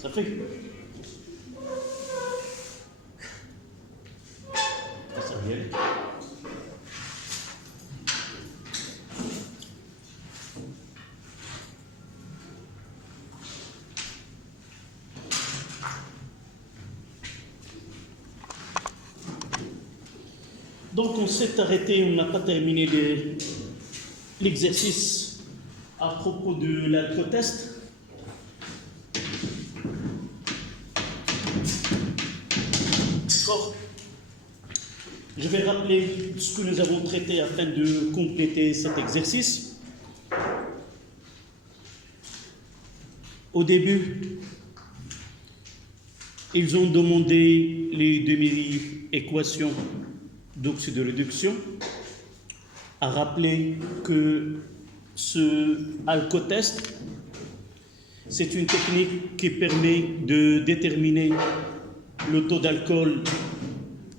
Ça fait. Ça vient. Donc on s'est arrêté, on n'a pas terminé l'exercice à propos de l'alcotest. D'accord. Je vais rappeler ce que nous avons traité afin de compléter cet exercice. Au début, ils ont demandé les demi-équations d'oxyde de réduction, à rappeler que ce alcotest, c'est une technique qui permet de déterminer le taux d'alcool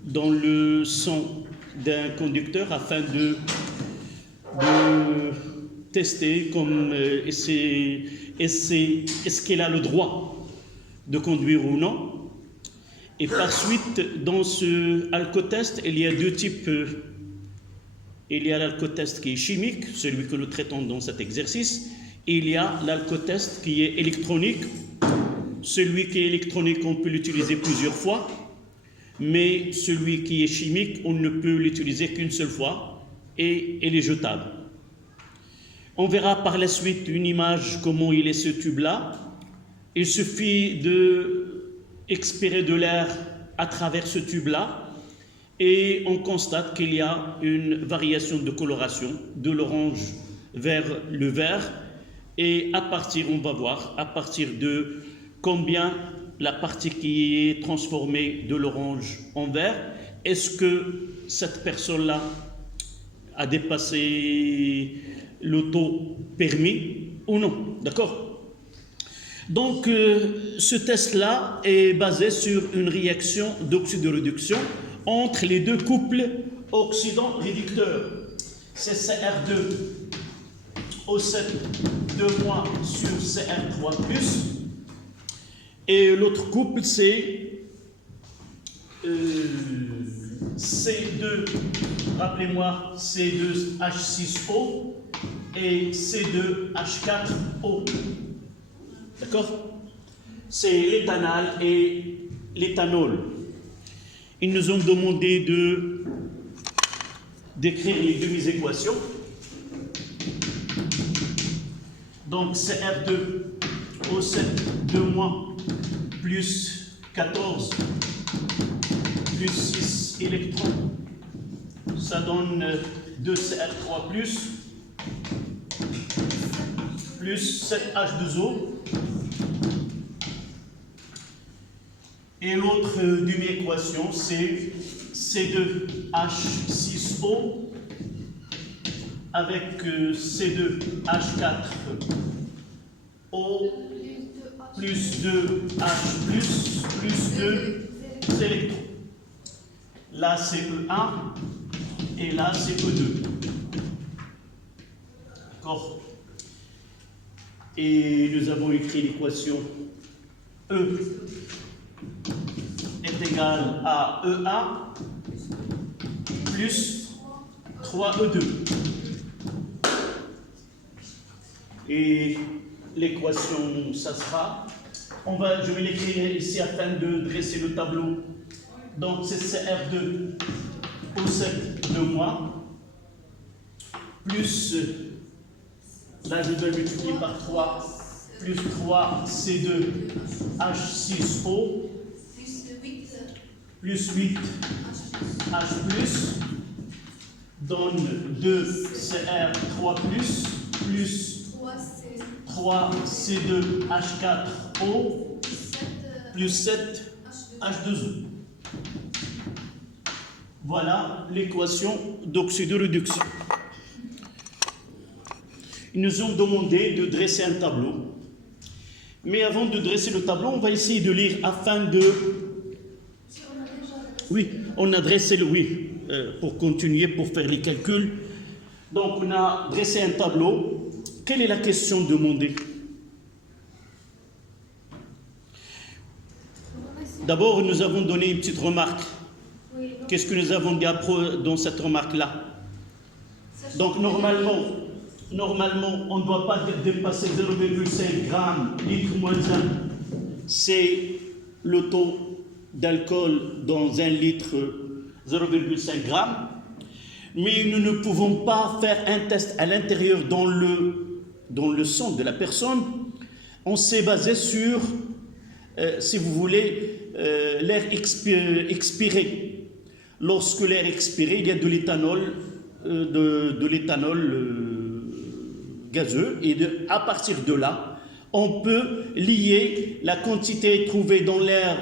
dans le sang d'un conducteur afin de tester comme est-ce qu'il a le droit de conduire ou non. Et par suite, dans ce alcotest, il y a deux types. Il y a l'alcotest qui est chimique, celui que nous traitons dans cet exercice, et il y a l'alcotest qui est électronique. Celui qui est électronique, on peut l'utiliser plusieurs fois, mais celui qui est chimique, on ne peut l'utiliser qu'une seule fois, et il est jetable. On verra par la suite une image comment il est ce tube-là. Il suffit de expirer de l'air à travers ce tube-là et on constate qu'il y a une variation de coloration de l'orange vers le vert et on va voir à partir de combien la partie qui est transformée de l'orange en vert, est-ce que cette personne-là a dépassé le taux permis ou non, d'accord ? Donc, ce test-là est basé sur une réaction d'oxyde de réduction entre les deux couples oxydant-réducteurs. C'est CR2 O7 2- sur CR3+. Et l'autre couple, c'est C2, rappelez-moi, C2H6O et C2H4O. D'accord? C'est l'éthanol et l'éthanol. Ils nous ont demandé d'écrire les demi-équations. Donc CR2 O7 2- plus 14 plus 6 électrons. Ça donne 2CR3 plus 7H2O. Et l'autre demi-équation, c'est C2H6O avec C2H4O plus 2H plus 2 électrons. Là, c'est E1 et là, c'est E2. D'accord? Et nous avons écrit l'équation E est égal à E1 plus 3E2. Et l'équation, ça sera, je vais l'écrire ici afin de dresser le tableau. Donc c'est CR2 O7 2- plus, là je dois multiplier par 3, plus 3 C2H6O plus 8 H+, donne 2 CR3+, plus 3 C2H4O, plus 7 H2O. Voilà l'équation d'oxyde de réduction. Ils nous ont demandé de dresser un tableau. Mais avant de dresser le tableau, on va essayer de lire afin de... Oui, on a dressé le... Oui, pour continuer, pour faire les calculs. Donc, on a dressé un tableau. Quelle est la question demandée? D'abord, nous avons donné une petite remarque. Qu'est-ce que nous avons dit dans cette remarque-là? Donc, normalement, on ne doit pas dépasser 0,5 grammes litre moins 1. C'est le taux d'alcool dans 1 litre, 0,5 grammes. Mais nous ne pouvons pas faire un test à l'intérieur dans le sang de la personne. On s'est basé sur, si vous voulez, l'air expiré. Lorsque l'air expiré, il y a de l'éthanol, de l'éthanol gazeux, et à partir de là, on peut lier la quantité trouvée dans l'air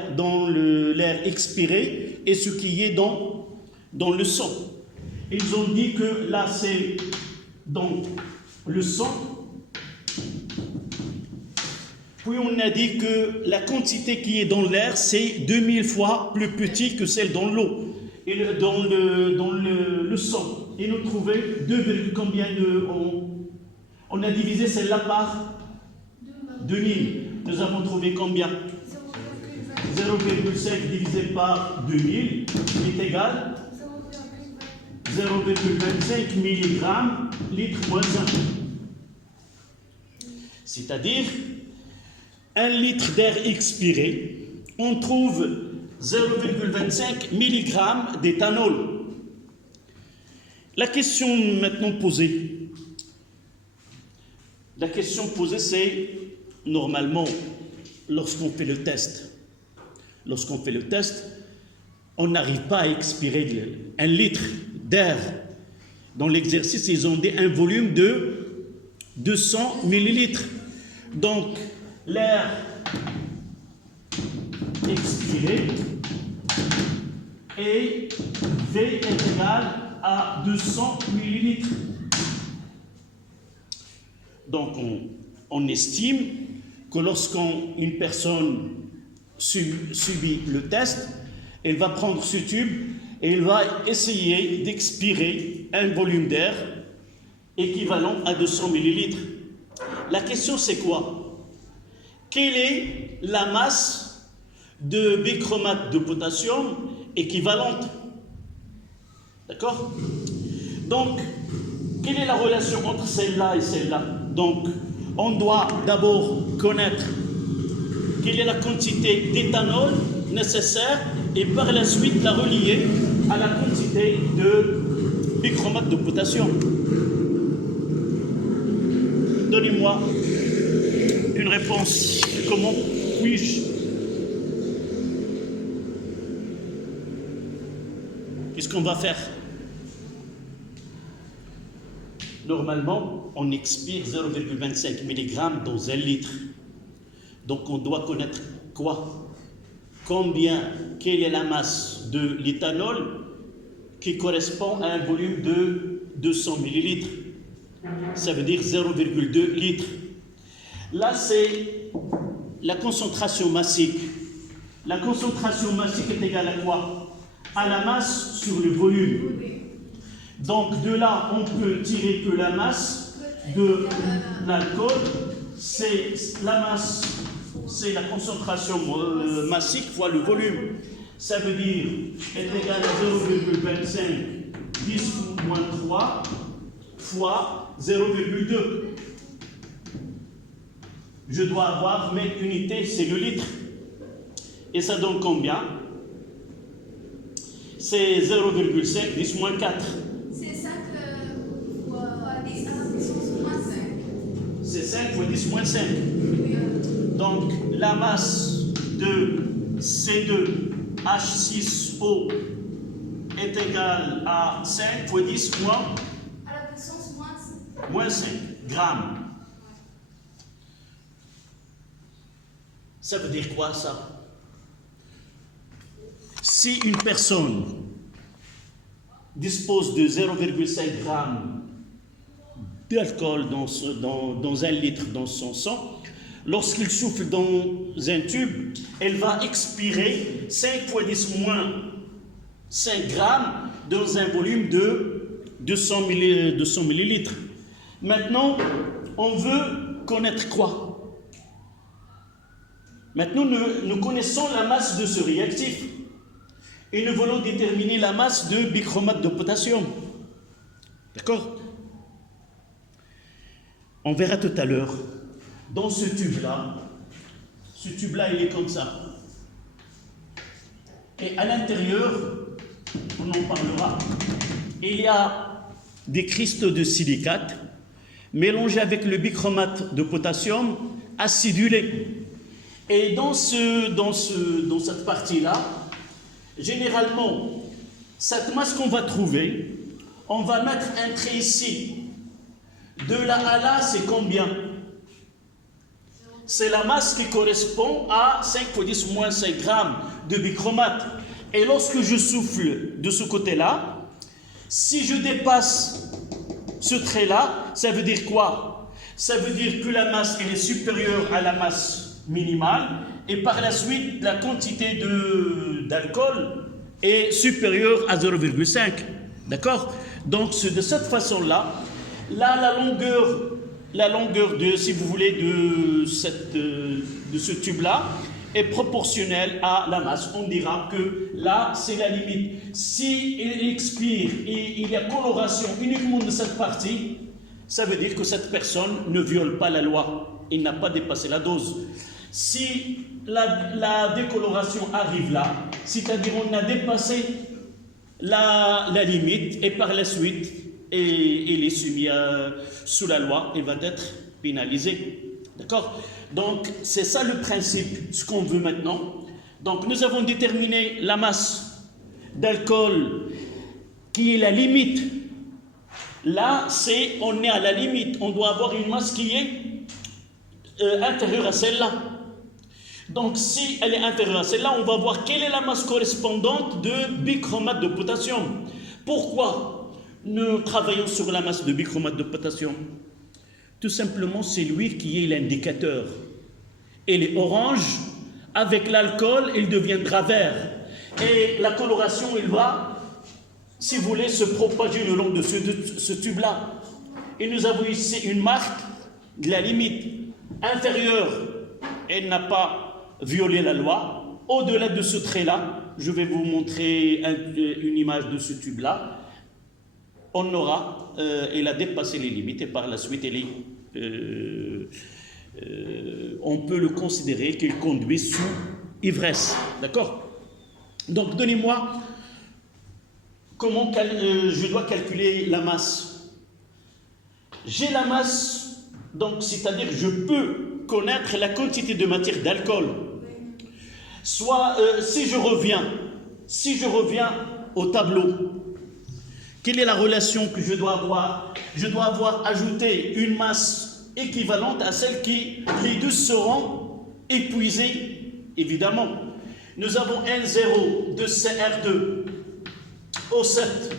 expiré et ce qui est dans le sang. Ils ont dit que là, c'est dans le sang. Puis on a dit que la quantité qui est dans l'air, c'est 2000 fois plus petit que celle dans l'eau. Et dans le sang. Et nous trouvons combien de... On a divisé celle-là par 2000. Nous avons trouvé combien? 0,5 divisé par 2000 est égal 0,25 mg litre moins 1. C'est-à-dire, 1 litre d'air expiré, on trouve 0,25 mg d'éthanol. La question maintenant posée, c'est, normalement, lorsqu'on fait le test, on n'arrive pas à expirer 1 litre d'air. Dans l'exercice, ils ont dit un volume de 200 millilitres. Donc, l'air expiré et V est égal à 200 millilitres. Donc, on estime que lorsqu'une personne subit le test, elle va prendre ce tube et elle va essayer d'expirer un volume d'air équivalent à 200 millilitres. La question, c'est quoi? Quelle est la masse de bichromate de potassium équivalente? D'accord? Donc, quelle est la relation entre celle-là et celle-là? Donc, on doit d'abord connaître quelle est la quantité d'éthanol nécessaire et par la suite la relier à la quantité de bichromate de potassium. Donnez-moi une réponse. Comment puis-je? Qu'est-ce qu'on va faire? Normalement, on expire 0,25 mg dans 1 litre. Donc, on doit connaître quoi? Quelle est la masse de l'éthanol qui correspond à un volume de 200 millilitres? Ça veut dire 0,2 litres. Là, c'est la concentration massique. La concentration massique est égale à quoi? À la masse sur le volume. Donc, de là, on peut tirer que la masse de l'alcool, c'est la masse, c'est la concentration massique fois le volume. Ça veut dire est égal à 0,25 10 moins 3 fois 0,2. Je dois avoir mes unités, c'est le litre. Et ça donne combien? C'est 0,5 10 moins 4. C'est 5 fois 10 à la puissance moins 5. C'est 5 fois 10 moins 5. Donc, la masse de C2H6O est égale à 5 fois 10 moins À la puissance moins 5. Moins 5 grammes. Ça veut dire quoi, ça? Si une personne dispose de 0,5 g d'alcool dans 1 litre dans son sang, lorsqu'il souffle dans un tube, elle va expirer 5 fois 10 moins 5 grammes dans un volume de 200 millilitres. Maintenant, on veut connaître quoi? Maintenant, nous connaissons la masse de ce réactif et nous voulons déterminer la masse de bichromate de potassium. D'accord? On verra tout à l'heure, dans ce tube-là, il est comme ça. Et à l'intérieur, on en parlera, il y a des cristaux de silicate mélangés avec le bichromate de potassium acidulé. Et dans cette partie-là, généralement, cette masse qu'on va trouver, on va mettre un trait ici. De là à là, c'est combien? C'est la masse qui correspond à 5 fois 10 moins 5 grammes de bichromate. Et lorsque je souffle de ce côté-là, si je dépasse ce trait-là, ça veut dire quoi? Ça veut dire que la masse elle est supérieure à la masse minimale et par la suite, la quantité d'alcool est supérieure à 0,5. D'accord? Donc, de cette façon-là, là, la longueur de, si vous voulez, de ce tube-là est proportionnelle à la masse. On dira que là, c'est la limite. Si il expire et il y a coloration uniquement de cette partie, ça veut dire que cette personne ne viole pas la loi. Il n'a pas dépassé la dose. Si la décoloration arrive là, c'est-à-dire on a dépassé la limite et par la suite, il est soumis sous la loi et va être pénalisé. D'accord? Donc, c'est ça le principe, ce qu'on veut maintenant. Donc, nous avons déterminé la masse d'alcool qui est la limite. Là, on est à la limite. On doit avoir une masse qui est inférieure à celle-là. Donc, si elle est inférieure à celle-là, on va voir quelle est la masse correspondante de bichromate de potassium. Pourquoi nous travaillons sur la masse de bichromate de potassium? Tout simplement, c'est lui qui est l'indicateur. Il est orange, avec l'alcool, il deviendra vert. Et la coloration, il va, si vous voulez, se propager le long de ce tube-là. Et nous avons ici une marque de la limite inférieure. Elle n'a pas violé la loi. Au-delà de ce trait-là, je vais vous montrer une image de ce tube-là. On aura, elle a dépassé les limites et par la suite, on peut le considérer qu'il conduit sous ivresse. D'accord? Donc, donnez-moi comment je dois calculer la masse. J'ai la masse, donc c'est-à-dire je peux connaître la quantité de matière d'alcool. Soit, si je reviens au tableau, quelle est la relation que je dois avoir? Je dois avoir ajouté une masse équivalente à celle qui, les deux seront épuisés, évidemment. Nous avons N0 de CR2 O7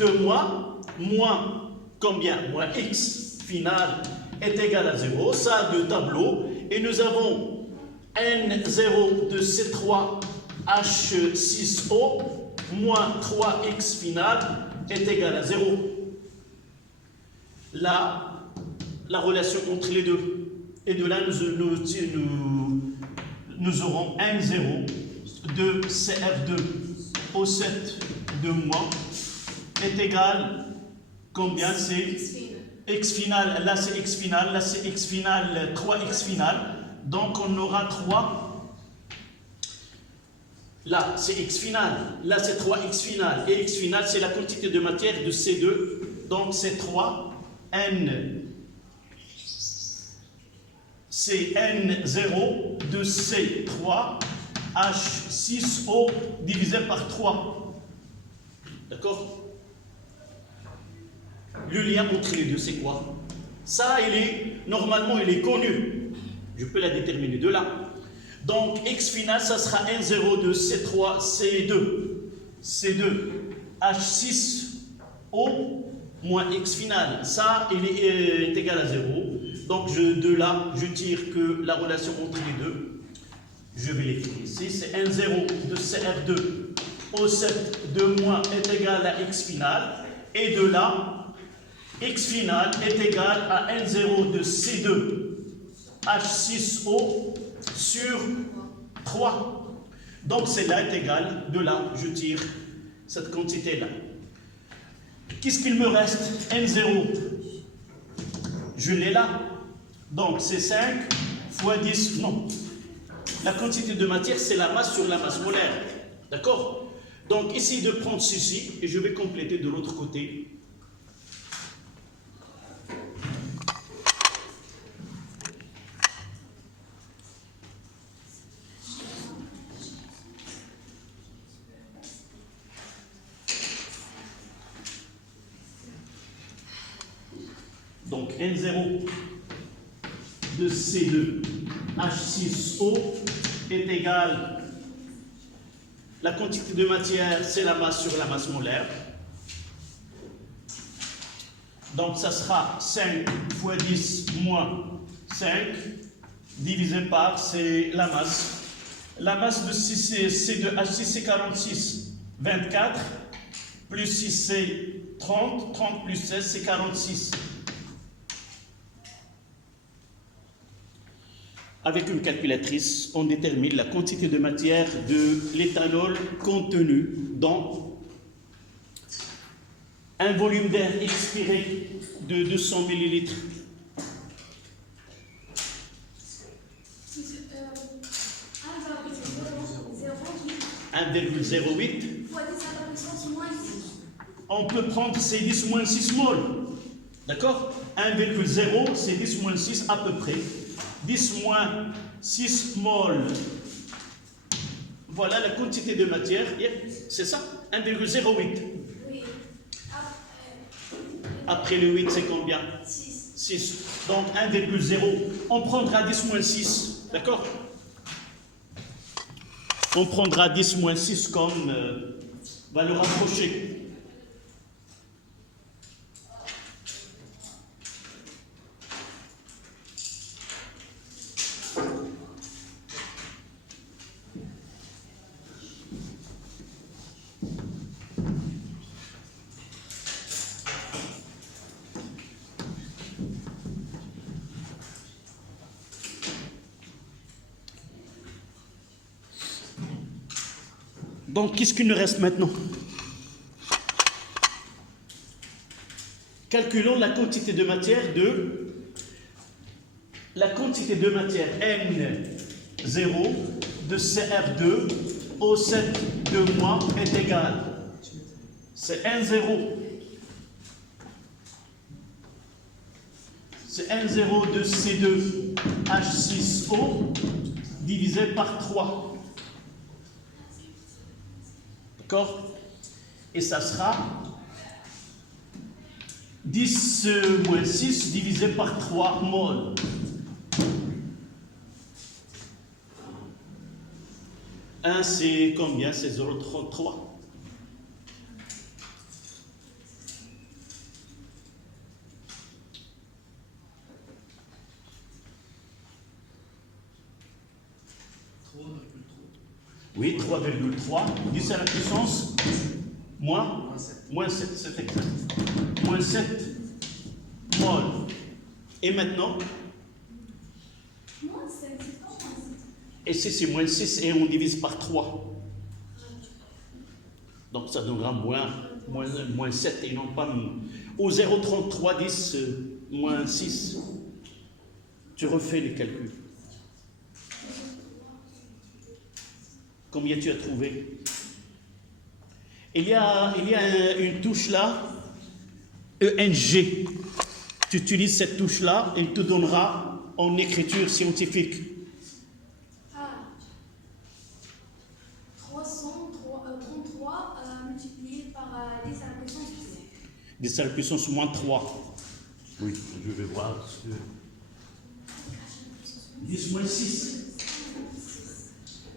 de moins combien? Moins X final est égal à 0, ça de tableau. Et nous avons N0 de C3 H6O moins 3X final est égal à 0. Là, la relation entre les deux. Et de là, nous aurons N0 de CF2 O7 de moins est égal, combien? C'est X final. Là, c'est X final. Là, c'est X final, 3X final. Donc, on aura 3. Là, c'est X final. Là, c'est 3X final. Et X final, c'est la quantité de matière de C2. Donc, c'est 3. C'est N0 de C3 H6O divisé par 3. D'accord? Le lien entre les deux, c'est quoi? Ça, normalement, il est connu. Je peux la déterminer de là. Donc, X final, ça sera N0 de C3 C2 H6O moins X final. Ça, il est égal à 0. Donc, de là, je tire que la relation entre les deux, je vais l'écrire ici. C'est N0 de CR2 O7 de moins est égal à X final. Et de là, X final est égal à N0 de C2 H6O sur 3. Donc celle-là est égale, de là, je tire cette quantité-là. Qu'est-ce qu'il me reste? N0. Je l'ai là. Donc c'est 5 fois 10. Non. La quantité de matière, c'est la masse sur la masse molaire. D'accord? Donc essayez de prendre ceci et je vais compléter de l'autre côté. Donc N0 de C2H6O est égal, la quantité de matière, c'est la masse sur la masse molaire. Donc ça sera 5 fois 10 moins 5, divisé par, c'est la masse. La masse de C2H6, c'est 46, 24, plus 6, c'est 30, 30 plus 16, c'est 46. Avec une calculatrice, on détermine la quantité de matière de l'éthanol contenu dans un volume d'air expiré de 200 ml. 1,08. On peut prendre ces 10 moins 6 moles. D'accord? 1,0, c'est 10 moins 6 à peu près. 10 moins 6 moles. Voilà la quantité de matière. C'est ça? 1,08. Oui. Après le 8, c'est combien? 6. 6. Donc 1,0. On prendra 10 moins 6. D'accord? On prendra 10 moins 6 comme valeur rapprochée. Donc, qu'est-ce qu'il nous reste maintenant? Calculons la quantité de matière N0 de CR2 O7 de moi est égal. C'est N0. C'est N0 de C2H6O divisé par 3. D'accord? Et ça sera 10 moins 6 divisé par 3 moles. Un, c'est combien? C'est 0,33. Oui, 3,3, 10 à la puissance, moins 7, c'est exact. Moins 7 moles. Et maintenant, Moins 7, c'est pas moins 7. et c'est moins 6 et on divise par 3. Donc ça donnera moins 7 et non pas au 0,33, 10, moins 6. Tu refais les calculs. Combien tu as trouvé? Il y a une touche là, ENG. Tu utilises cette touche-là, elle te donnera en écriture scientifique. Ah. 33 multiplié par 10 à la puissance 10 à la puissance moins 3. Oui, je vais voir. 10 moins 6.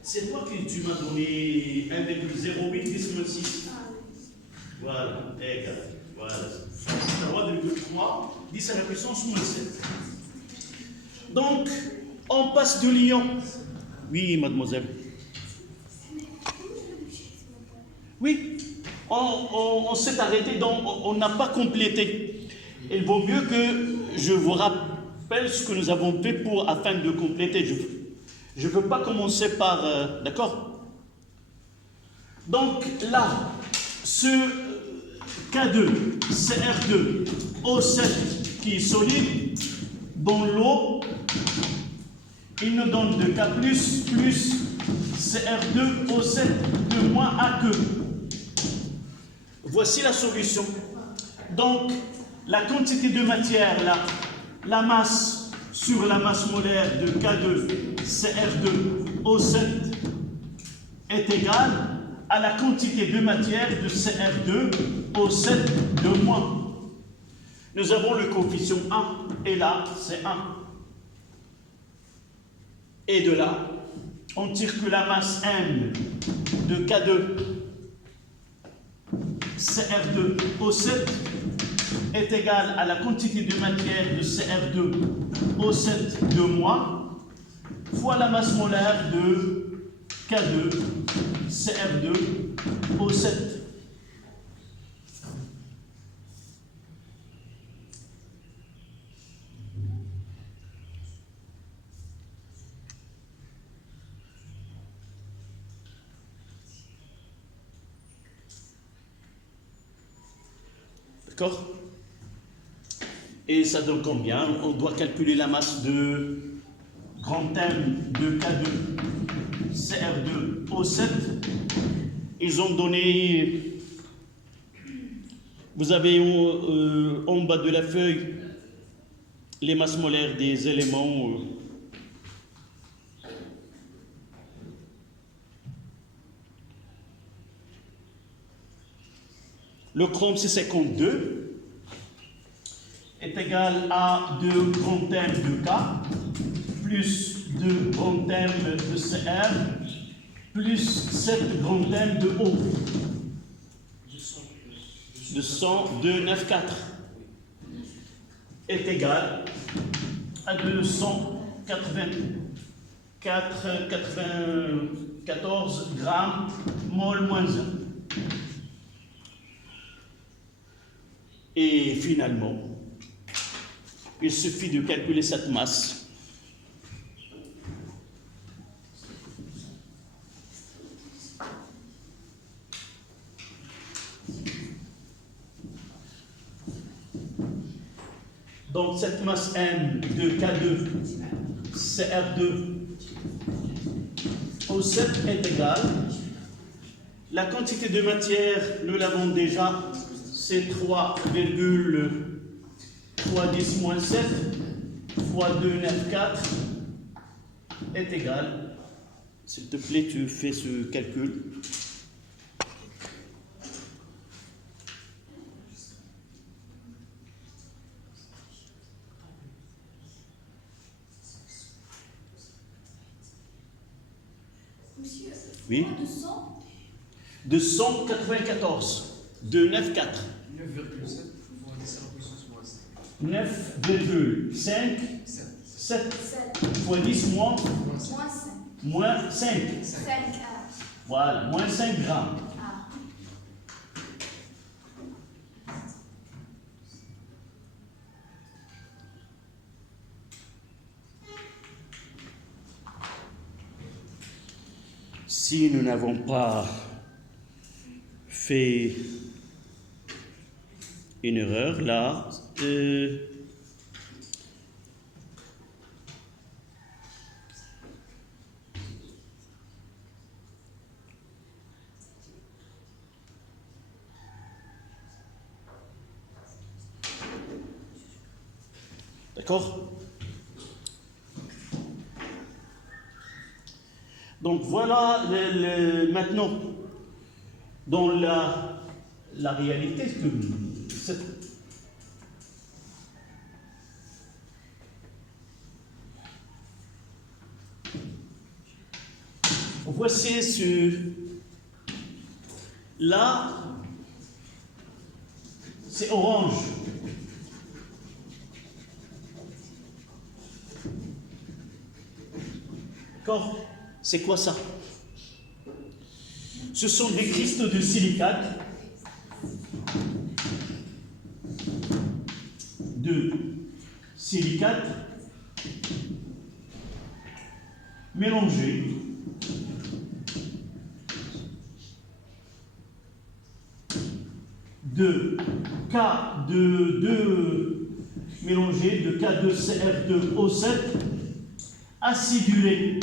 C'est toi qui tu m'as donné 1,08, 10 moins 6. Voilà, égal. Voilà. 3,3, 10 à la puissance moins 7. Donc, on passe de Lyon. Oui, mademoiselle. Oui, on s'est arrêté, donc on n'a pas complété. Il vaut mieux que je vous rappelle ce que nous avons fait afin de compléter. Je ne veux pas commencer par... d'accord? Donc là, ce K2, CR2, O7 qui est solide, dans l'eau, il nous donne 2K plus CR2, O7, 2 moins AQ. Voici la solution. Donc, la quantité de matière, là, la masse sur la masse molaire de K2, CR2, O7 est égale à la quantité de matière de CR2, O7 de moins. Nous avons le coefficient 1, et là, c'est 1. Et de là, on tire que la masse M de K2, CR2, O7 est égale à la quantité de matière de CR2, O7 de moins, fois la masse molaire de K2, CR2, O7. D'accord? Et ça donne combien? On doit calculer la masse de grand M de K2, CR2, O7. Ils ont donné, vous avez en bas de la feuille les masses molaires des éléments. Le chrome, c'est 52, est égal à 2 grands M de K, plus 2 grands M de CR, plus 7 grands M de O. 294 est égal à 294 grammes mol moins 1. Et finalement, il suffit de calculer cette masse. Donc cette masse M de K2, CR2, O7 est égale. La quantité de matière, nous l'avons déjà, c'est 3, fois 10 moins 7 fois 2, 9, 4 est égal. S'il te plaît, tu fais ce calcul. Monsieur, Oui. 294. 294. 9,7 fois 10 à la puissance moins 5. 9,5 7 fois 10 moins moins 5. moins 5. 5. Voilà, moins 5 grammes. Si nous n'avons pas fait une erreur là, d'accord? Donc voilà maintenant dans la réalité que voici là, c'est orange. D'accord? C'est quoi ça? Ce sont des cristaux de silicate mélanger de K2CR2O7 acidulé.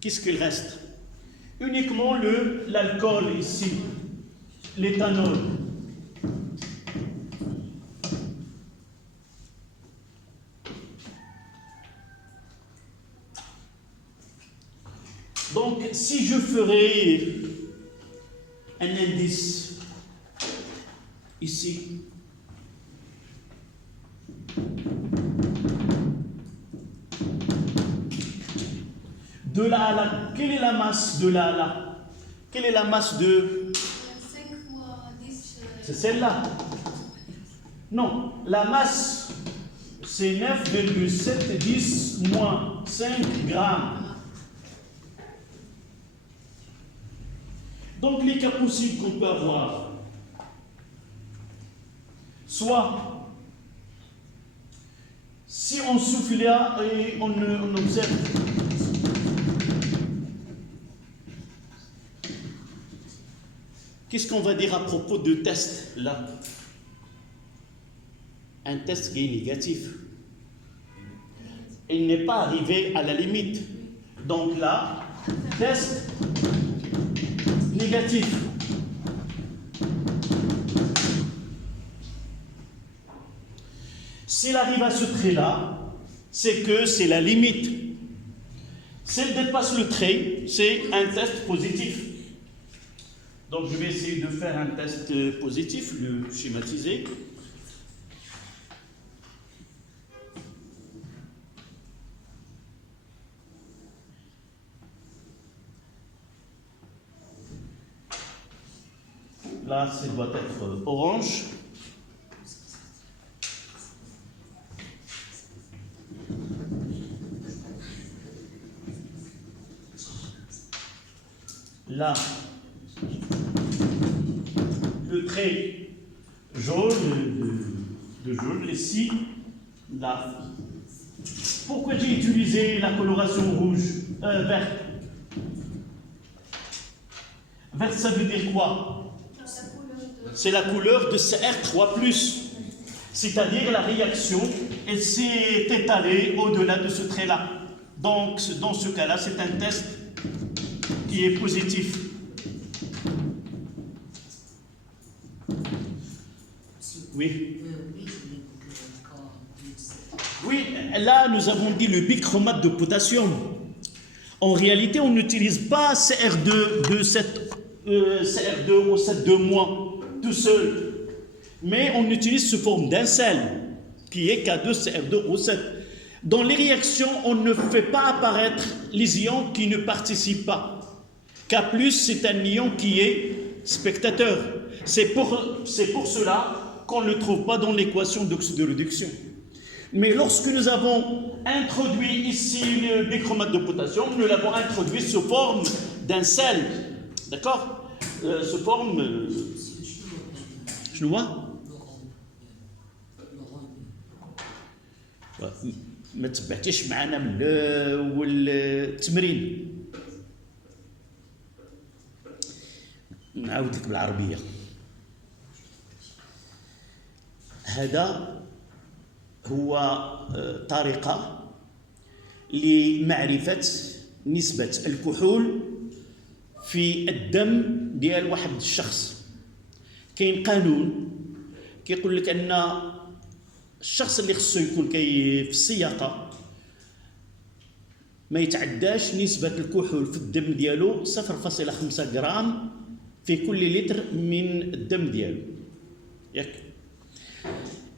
Qu'est-ce qu'il reste? Uniquement l'alcool ici, l'éthanol. Donc, si je ferais un indice ici, de là à là, quelle est la masse de là à là? Quelle est la masse de... 5 fois 10. C'est celle-là? Non, la masse, c'est 9,710 moins 5 grammes. Donc les cas possibles qu'on peut avoir, soit si on souffle là et on observe, qu'est-ce qu'on va dire à propos de test là? Un test qui est négatif. Il n'est pas arrivé à la limite. Donc là, test négatif. S'il arrive à ce trait-là, c'est que c'est la limite. S'il dépasse le trait, c'est un test positif. Donc je vais essayer de faire un test positif, le schématiser. Là, ça doit être orange. Là, le trait jaune, de jaune, ici, là. Pourquoi j'ai utilisé la coloration rouge, verte? Verte, ça veut dire quoi? C'est la couleur de CR3+, c'est-à-dire la réaction, elle s'est étalée au-delà de ce trait-là. Donc, dans ce cas-là, c'est un test qui est positif. Oui. Oui, là, nous avons dit le bichromate de potassium. En réalité, on n'utilise pas CR2O7 tout seul, mais on utilise sous forme d'un sel qui est K2CR2O7. Dans les réactions, on ne fait pas apparaître les ions qui ne participent pas. K+, c'est un ion qui est spectateur. C'est pour cela qu'on ne le trouve pas dans l'équation d'oxyde de réduction. Mais lorsque nous avons introduit ici le bichromate de potassium, nous l'avons introduit sous forme d'un sel. D'accord? Sous forme... شنو هو؟ ما تبعتيش معنا من اول التمرين. نعاود لك بالعربيه. هذا هو طريقه لمعرفه نسبه الكحول في الدم ديال واحد الشخص. كاين قانون كيقول لك ان الشخص اللي خصو يكون في السياقه ما يتعداش نسبه الكحول في الدم ديالو 0.5 غرام في كل لتر من الدم ديالو. ياك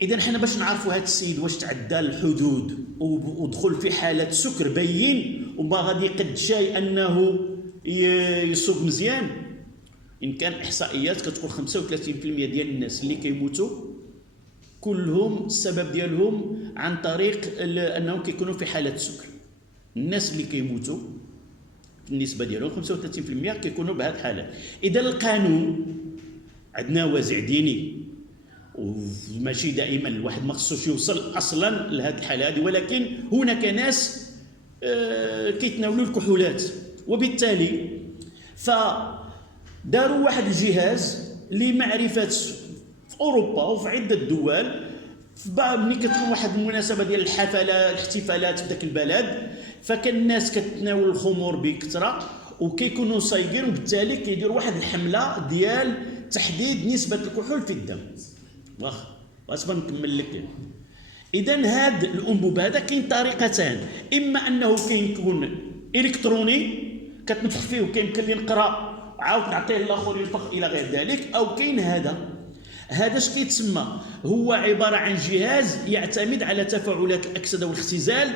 اذا حنا باش نعرفوا هذا السيد واش تعدى الحدود ودخل في حاله سكر بين وما غادي يقد شيء انه يصوب مزيان. إن كان إحصائيات كتقول 35% ديال الناس اللي كيموتوا كلهم السبب ديالهم عن طريق أنهم كيكونوا في حالة سكر. الناس اللي كيموتوا النسبة ديالهم 35% كيكونوا بهذه الحالة. إذا القانون عندنا وازع ديني وماشي دائما الواحد ما خصوش يوصل اصلا لهذه الحاله هذه، ولكن هناك ناس كيتناولوا الكحولات، وبالتالي فداروا واحد الجهاز لمعرفه في اوروبا وفي عده دول، ملي كتكون واحد المناسبه ديال الاحتفالات في ذاك البلد، فكان الناس كتناول الخمور بكثره وكيكونوا صايقين، وبالتالي كيديروا واحد الحمله ديال تحديد نسبه الكحول في الدم. واخا اصبر نكمل لك. اذا هاد الانبوب هذا كاين طريقتان، اما انه كيكون الكتروني كتنفخ فيه وكيمكن لي نقرا عاود نعطيه الاخر ينفخ الى غير ذلك، او كاين هذا اش كيتسمى، هو عباره عن جهاز يعتمد على تفاعلات الاكسده والاختزال،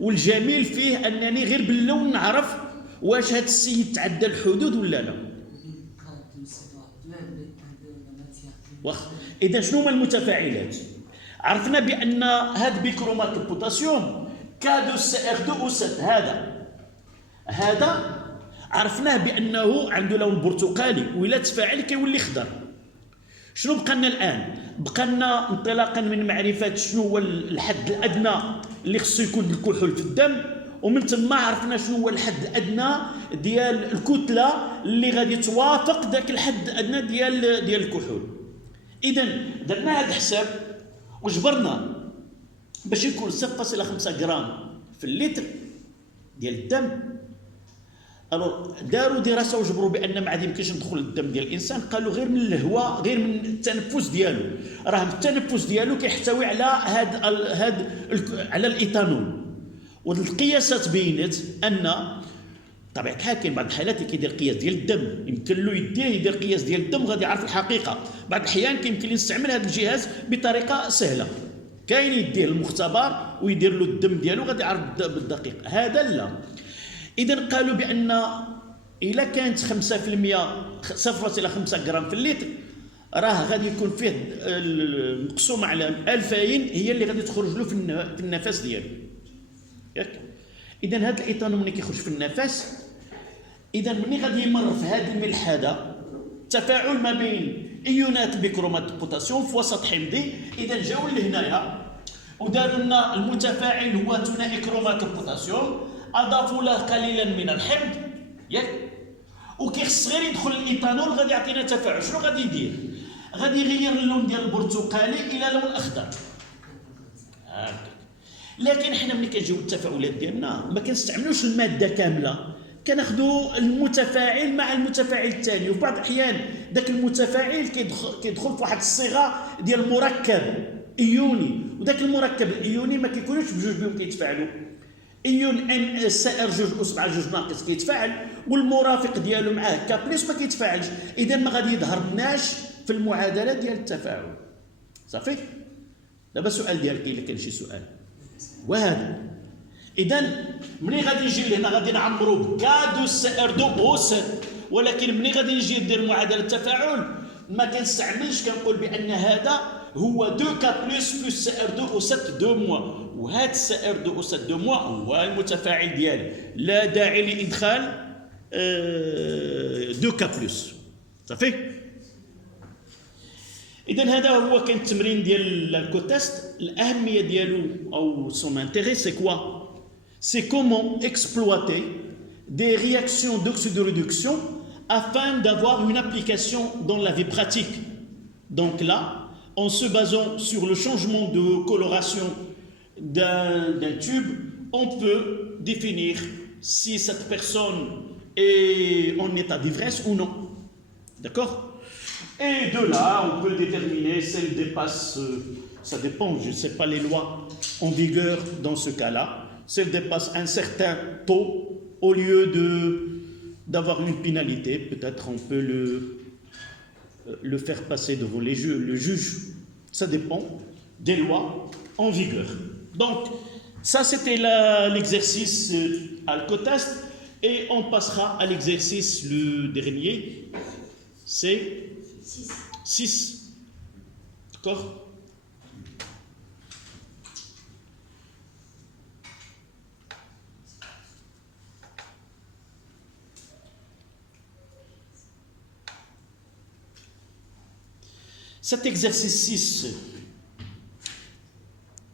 والجميل فيه انني غير باللون نعرف واش هذا السيد تعدى الحدود ولا لا. واخا اذا شنو هما المتفاعلات؟ عرفنا بان هذا بيكرومات البوتاسيوم كادو سي ار 2 او 7 هذا عرفناه بانه عنده لون برتقالي، وإلا تفاعل كيولي خضر. شنو بقى لنا الان؟ بقى لنا انطلاقا من معرفه شنو هو الحد الادنى اللي خصو يكون الكحول في الدم، ومن ثم عرفنا شنو هو الحد الادنى ديال الكتله اللي غادي توافق ذاك الحد الادنى ديال الكحول. اذا درنا هذا الحساب وجبرنا باش يكون 0.5 غرام في اللتر ديال الدم. الو داروا دراسه وجبروا بان ما عاد يمكنش ندخل الدم ديال الانسان، قالوا غير من الهواء، غير من التنفس ديالو، راه التنفس ديالو كيحتوي على على الايثانول. والقياسات بينت ان طبيعه الحال كاين بعض الحالات اللي كيدير قياس ديال الدم، يمكن له يدير قياس ديال الدم غادي يعرف الحقيقه. بعض الاحيان كيمكن لي نستعمل هذا الجهاز بطريقه سهله، كاين يديه المختبر ويدير له الدم ديالو غادي يعرف بالدقيق. هذا لا. اذا قالوا بان الا كانت 5% 0.5 غرام في اللتر، راه غادي يكون فيه مقسومه على 2000 هي اللي غادي تخرج له في النفس ديالو، ياك؟ اذا هذا الايثانول ملي كيخرج في النفس، اذا ملي غادي يمر في هذا الملح هذا تفاعل ما بين ايونات بيكرومات البوتاسيوم في وسط حمضي، اذا جاوا لهنايا وداروا لنا المتفاعل هو ثنائي كرومات البوتاسيوم، اضافوا له قليلا من الحمض، ياك؟ وكيخص غير يدخل الايثانول غادي يعطينا تفاعل. شنو غادي يدير؟ غادي يغير اللون ديال البرتقالي الى لون اخضر. لكن حنا ملي كنجيو التفاعلات ديالنا ما كنستعملوش الماده كامله، كناخذوا المتفاعل مع المتفاعل الثاني، وفي بعض الاحيان ذاك المتفاعل كيدخل في واحد الصيغه ديال مركب ايوني، وذاك المركب الايوني ما كيكونوش بجوج بهم كيتفاعلوا. ايون ام سي ار 2 ناقص كيتفاعل، والمرافق ديالو معاه ك بلس ما كيتفاعلش، اذا ما غادي يظهرناش في المعادله ديال التفاعل. صافي؟ دابا السؤال ديالك الا كان شي سؤال وهذا. اذا ملي غادي نجي لهنا غادي نعمرو بكادو سي ار 2 او 7، ولكن ملي غادي نجي ندير معادله التفاعل ما كنستعملش، كنقول بان هذا هو 2 كا بلس سي ار 2 او 7 2 موا، وهذا سي ار 2 او 7 2 موا هو المتفاعل ديالي، لا داعي لادخال 2 كا بلس. صافي؟ اذا هذا هو كان التمرين ديال الكو تيست. الاهميه ديالو او سون انتيري سي كوا؟ سي كومون اكسبلوiter des réactions d'oxydoréduction afin d'avoir une application dans la vie pratique. Donc là, en se basant sur le changement de coloration d'un tube, on peut définir si cette personne est en état d'ivresse ou non. D'accord? Et de là, on peut déterminer si elle dépasse, ça dépend, je ne sais pas les lois en vigueur dans ce cas-là, si elle dépasse un certain taux, au lieu d'avoir une pénalité, peut-être on peut le faire passer devant le juge. Ça dépend des lois en vigueur. Donc, ça c'était l'exercice ALCO-test, et on passera à l'exercice le dernier, c'est 6. D'accord? Cet exercice 6